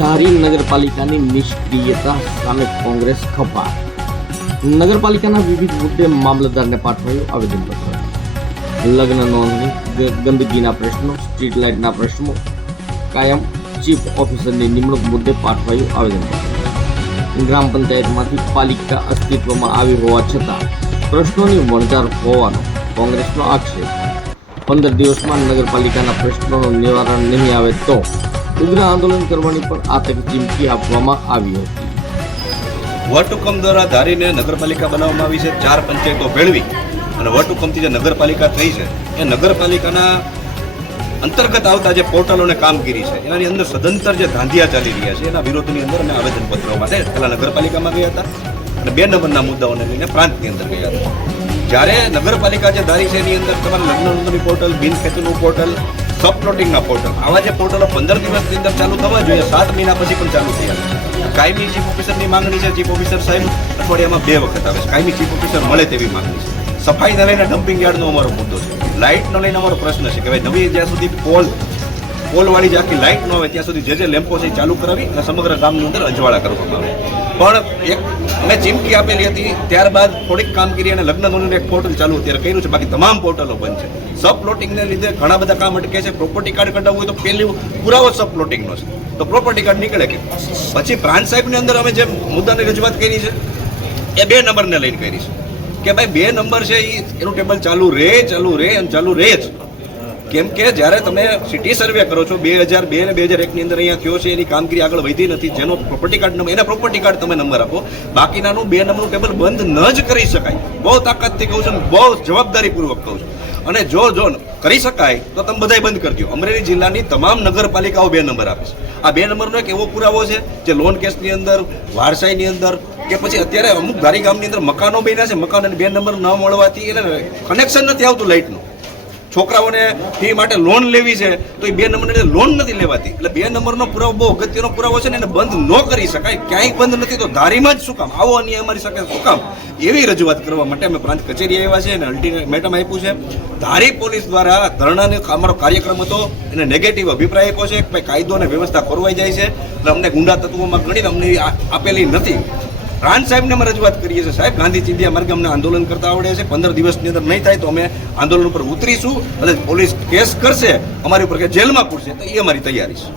ધારી નગરપાલિકાની નિષ્ક્રિયતા સામે કોંગ્રેસ ખફા. નગરપાલિકાના વિવિધ મુદ્દે મામલતદારને પાઠવાયું આવેદનપત્ર. લગ્ન નોંધણી, ગંદકીના પ્રશ્નો, સ્ટ્રીટ લાઇટના પ્રશ્નો કાયમ ચીફ ઓફિસરની નિમણૂક મુદ્દે પાઠવાયું આવેદનપત્ર. ગ્રામ પંચાયતમાંથી પાલિકા અસ્તિત્વમાં આવી હોવા છતાં પ્રશ્નોની વણઝાર હોવાનો કોંગ્રેસનો આક્ષેપ. 15 દિવસમાં નગરપાલિકાના પ્રશ્નોનું નિવારણ નહીં આવે તો ઉગ્ર આંદોલન કરવાની પણ આતંક ચીમકી આપવામાં આવી હતી. વટહુકમ દ્વારા ધારીને નગરપાલિકા બનાવવામાં આવી છે. 4 પંચાયતો ભેળવી અને વટહુકમથી જે નગરપાલિકા થઈ છે એ નગરપાલિકાના અંતર્ગત આવતા જે પોર્ટલો અને કામગીરી છે એની અંદર સદંતર જે ધાંધિયા ચાલી રહ્યા છે એના વિરોધની અંદર અમે આવેદનપત્રો માટે પહેલા નગરપાલિકામાં ગયા હતા અને 2 નંબરના મુદ્દાઓને લઈને પ્રાંતની અંદર ગયા હતા. જ્યારે નગરપાલિકા જે ધારી છે એની અંદર તમારે લગ્ન નોંધણી પોર્ટલ, બિનખેતીનું પોર્ટલ, સબ પ્લોટિંગના પોર્ટલ, આવા જે પોર્ટલો 15 દિવસની અંદર ચાલુ થવા જોઈએ, 7 મહિના પછી પણ ચાલુ થયા. કાયમી ચીફ ઓફિસરની માંગણી છે. ચીફ ઓફિસર સાહેબ અઠવાડિયામાં 2 વખત આવે છે. કાયમી ચીફ ઓફિસર મળે તેવી માંગણી છે. સફાઈને લઈને ડમ્પિંગ યાર્ડનો અમારો મુદ્દો છે. લાઇટનો લઈને અમારો પ્રશ્ન છે કે ભાઈ નવી જ્યાં સુધી પોલવાળી જે આખી લાઇટ ન આવે ત્યાં સુધી જે લેમ્પો છે એ ચાલુ કરાવી અને સમગ્ર ગામની અંદર અજવાળા કરવામાં આવે. પણ એક અમે ચીમકી આપેલી હતી, ત્યારબાદ થોડીક કામગીરી અને લગ્ન નોંધણીનું એક પોર્ટલ ચાલુ અત્યારે કર્યું છે, બાકી તમામ પોર્ટલો બંધ છે. સબ પ્લોટિંગને લીધે ઘણા બધા કામ અટકે છે. પ્રોપર્ટી કાર્ડ કઢાવવું હોય તો પહેલી પુરાવો સબ પ્લોટિંગનો છે, તો પ્રોપર્ટી કાર્ડ નીકળે કે પછી પ્રાંત સાહેબની અંદર અમે જે મુદ્દાની રજૂઆત કરી છે એ 2 નંબરને લઈને કરી છે કે ભાઈ 2 નંબર છે એનું ટેબલ ચાલુ રહે જ. કેમ કે જ્યારે તમે સિટી સર્વે કરો છો 2002 અને 2001 ની અંદર અહીંયા થયો છે, એની કામગીરી આગળ વધી નથી. જેનો પ્રોપર્ટી કાર્ડ નંબર, એના પ્રોપર્ટી કાર્ડ તમે નંબર આપો, બાકીનાનું 2 નંબરનું ટેબલ બંધ ન જ કરી શકાય. બહુ તાકાતથી કહું છું, બહુ જવાબદારીપૂર્વક કહું છું. અને જો કરી શકાય તો તમે બધાય બંધ કરી દો. અમરેલી જિલ્લાની તમામ નગરપાલિકાઓ 2 નંબર આપે છે. આ 2 નંબરનો એક એવો પુરાવો છે જે લોન કેસની અંદર, વારસાઈની અંદર કે પછી અત્યારે અમુક ધારી ગામની અંદર મકાનો બન્યા છે, મકાનોને 2 નંબર ન મળવાથી એટલે કનેક્શન નથી આવતું લાઇટનું. છોકરાઓને ફી માટે લોન લેવી છે તો એ 2 નંબરની લોન નથી લેવાતી. એટલે 2 નંબરનો પુરાવો બહુ અગત્યનો પુરાવો છે ને, એને બંધ ન કરી શકાય. ક્યાંય બંધ નથી તો ધારીમાં જ શું કામ આવો અન્યાય અમારી સાથે શું કામ, એવી રજૂઆત કરવા માટે અમે પ્રાંત કચેરી આવ્યા છે અને અલ્ટિમેટમ આપ્યું છે. ધારી પોલીસ દ્વારા ધરણાનો અમારો કાર્યક્રમ હતો, એને નેગેટિવ અભિપ્રાય આપ્યો છે કે ભાઈ કાયદો અને વ્યવસ્થા ખોરવાઈ જાય છે અને અમને ગુંડા તત્વોમાં ગણીને અમને આપેલી નથી. પ્રાંત સાહેબને અમે રજૂઆત કરીએ છીએ, સાહેબ ગાંધી ચિંધ્યા માર્ગે અમને આંદોલન કરતા આવડે છે. 15 દિવસની અંદર નહીં થાય તો અમે આંદોલન ઉપર ઉતરીશું અને પોલીસ કેસ કરશે અમારી ઉપર કે જેલમાં પૂરશે તો એ અમારી તૈયારી છે.